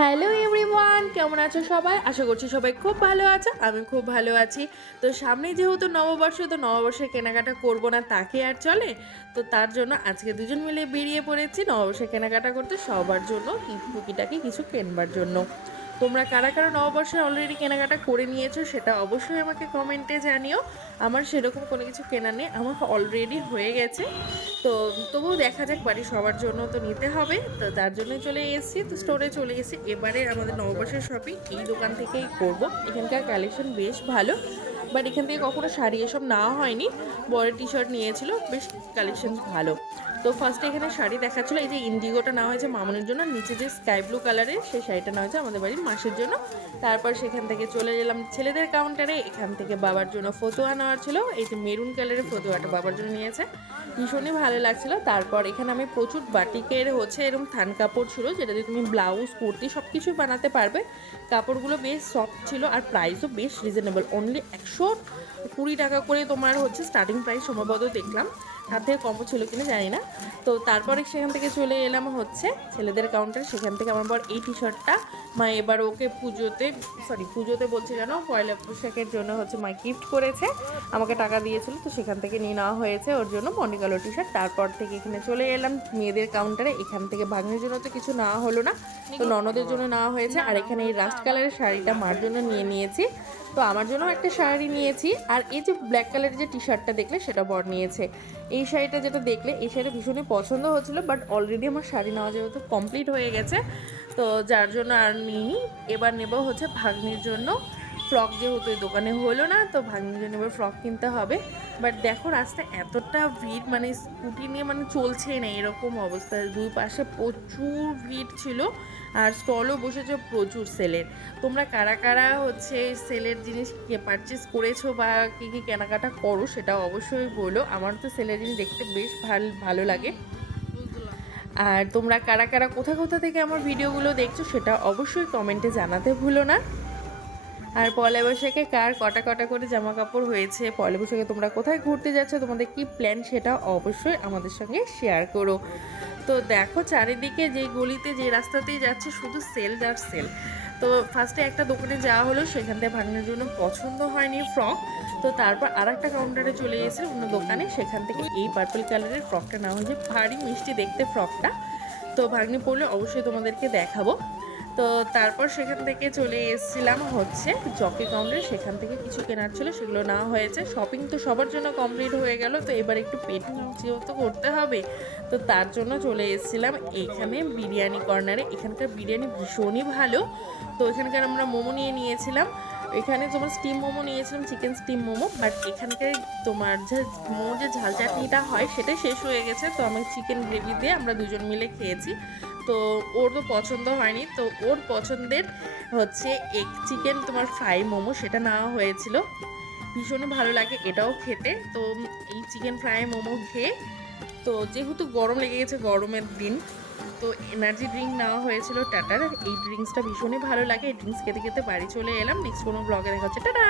Hello everyone, কেমন আছো সবাই? আশা করছি সবাই খুব ভালো আছো। আমি খুব ভালো আছি। তো সামনে যেহেতু নববর্ষ, তো নববর্ষে কেনাকাটা করব না তাকে আর চলে। তো তার জন্য আজকে দুজন মিলে বেরিয়ে পড়েছি নববর্ষে কেনাকাটা করতে, সবার জন্য টুকিটাকি কিছু কেনবার জন্য। তোমরা কারা কারা নববর্ষে অলরেডি কেনাকাটা করে নিয়েছো সেটা অবশ্যই আমাকে কমেন্টে জানিও। আমার সেরকম কোনো কিছু কেনা নেই, আমার অলরেডি হয়ে গেছে। তো তবুও দেখা যাক, বাড়ির সবার জন্য তো নিতে হবে, তো তার জন্যই চলে এসেছি। তো স্টোরে চলে এসেছি, এবারে আমাদের নববর্ষের শপিং এই দোকান থেকেই করব। এখানকার কালেকশন বেশ ভালো, বাট এখান থেকে কখনো শাড়ি এসব নেওয়া হয়নি। বরের টি শার্ট নিয়েছিল, বেশ কালেকশন ভালো। তো ফার্স্টে এখানে শাড়ি দেখাচ্ছিলো, এই যে ইন্ডিগোটা নেওয়া হয়েছে মামনের জন্য, নিচে যে স্কাই ব্লু কালারের সেই শাড়িটা নেওয়া হয়েছে আমাদের বাড়ির মাসের জন্য। তারপর সেখান থেকে চলে গেলাম ছেলেদের কাউন্টারে, এখান থেকে বাবার জন্য ফতুয়া নেওয়ার ছিল, এই যে মেরুন কালারের ফতুয়াটা বাবার জন্য নিয়েছে, ভীষণই ভালো লাগছিল। তারপর এখানে আমি প্রচুর বাটিকের এরকম থান কাপড় ছিল, যেটা দিয়ে তুমি ব্লাউজ কুর্তি সব কিছুই বানাতে পারবে। কাপড়গুলো বেশ সফট ছিল আর প্রাইসও বেশ রিজনেবল, অনলি 120 টাকা করে তোমার স্টার্টিং প্রাইস সম্ভবত দেখলাম, তার থেকে কমও ছিল কিনা জানি না। তো তারপরে সেখান থেকে চলে এলাম ছেলেদের কাউন্টার, সেখান থেকে আমার বর এই টি শার্টটা মা এবার ওকে পুজোতে বলছে কেন, পয়লা পোশাকের জন্য মা গিফট করেছে, আমাকে টাকা দিয়েছিল, তো সেখান থেকে নিয়ে নেওয়া হয়েছে ওর জন্য মনি কালো টি শার্ট। তারপর থেকে এখানে চলে এলাম মেয়েদের কাউন্টারে, এখান থেকে ভাগ্নের জন্য তো কিছু নেওয়া হলো না, তো ননদের জন্য নেওয়া হয়েছে। আর এখানে এই রাস্ট কালারের শাড়িটা মার জন্য নিয়ে নিয়েছি, তো আমার জন্য একটা শাড়ি নিয়েছি। আর এই যে ব্ল্যাক কালারের যে টি শার্টটা দেখলে সেটা বর নিয়েছে। এই শাড়িটা যেটা দেখলে, এই শাড়িটা ভীষণই পছন্দ হচ্ছিলো, বাট অলরেডি আমার শাড়ি নেওয়া যেহেতু কমপ্লিট হয়ে গেছে, তো যার জন্য আর নিইনি। এবার নেব ভাগ্নির জন্য ফ্রক, যেহেতু এই দোকানে হলো না, তো ভাগ্নির জন্য এবার ফ্রক কিনতে হবে। বাট দেখো রাস্তায় এতটা ভিড়, স্কুটি নিয়ে চলছেই না এরকম অবস্থা, দুই পাশে প্রচুর ভিড় ছিল। আর স্টলও বসেছে প্রচুর সেলের। তোমরা কারা কারা সেলের জিনিস পারচেস করেছো বা কী কী কেনাকাটা করো সেটা অবশ্যই বলো। আমার তো সেলের জিনিস দেখতে বেশ ভালো লাগে। আর তোমরা কারা কারা কোথা থেকে আমার ভিডিওগুলো দেখছো সেটা অবশ্যই কমেন্টে জানাতে ভুলো না। আর পয়লা বৈশাখে কার কটা করে জামা কাপড় হয়েছে, পয়লা বৈশাখে তোমরা কোথায় ঘুরতে যাচ্ছ, তোমাদের কি প্ল্যান সেটা অবশ্যই আমাদের সঙ্গে শেয়ার করো। তো দেখো চারিদিকে যে গলিতে যে রাস্তাতেই যাচ্ছে শুধু সেল আর সেল। তো ফার্স্টে একটা দোকানে যাওয়া হলো, সেখান থেকে ভাগ্নের জন্য পছন্দ হয়নি ফ্রক, তো তারপর আর একটা কাউন্টারে চলে গেছে অন্য দোকানে, সেখান থেকে এই পার্পল কালারের ফ্রকটা নেওয়া হয়েছে, ভারী মিষ্টি দেখতে ফ্রকটা। তো ভাগ্নি পরলে অবশ্যই তোমাদেরকে দেখাবো। তো তারপর সেখান থেকে চলে এসেছিলাম জকি কাউন্টারে, সেখান থেকে কিছু কেনার ছিল, সেগুলো নেওয়া হয়েছে। শপিং তো সবার জন্য কমপ্লিট হয়ে গেল, তো এবার একটু পেট তো করতে হবে, তো তার জন্য চলে এসেছিলাম এইখানে বিরিয়ানি কর্নারে। এখানকার বিরিয়ানি ভীষণই ভালো। তো এখানকার আমরা মোমো নিয়ে নিয়েছিলাম, এখানে তোমার স্টিম মোমো নিয়েছিলাম, চিকেন স্টিম মোমো, বাট এখানকার তোমার যে মোমোর যে ঝাল চাটনিটা হয় সেটাই শেষ হয়ে গেছে, তো আমি চিকেন গ্রেভি দিয়ে আমরা দুজন মিলে খেয়েছি। তো ওর তো পছন্দ হয়নি, তো ওর পছন্দের এগ চিকেন তোমার ফ্রাই মোমো সেটা নেওয়া হয়েছিল, ভীষণই ভালো লাগে এটাও খেতে। তো এই চিকেন ফ্রাই মোমো খেয়ে, তো যেহেতু গরম লেগে গেছে, গরমের দিন, তো এনার্জি ড্রিঙ্ক নেওয়া হয়েছিল টাটার, এই ড্রিঙ্কসটা ভীষণই ভালো লাগে। এই ড্রিঙ্কস খেতে খেতে বাড়ি চলে এলাম। নেক্সট কোনো ব্লগে দেখা হচ্ছে, টাটা।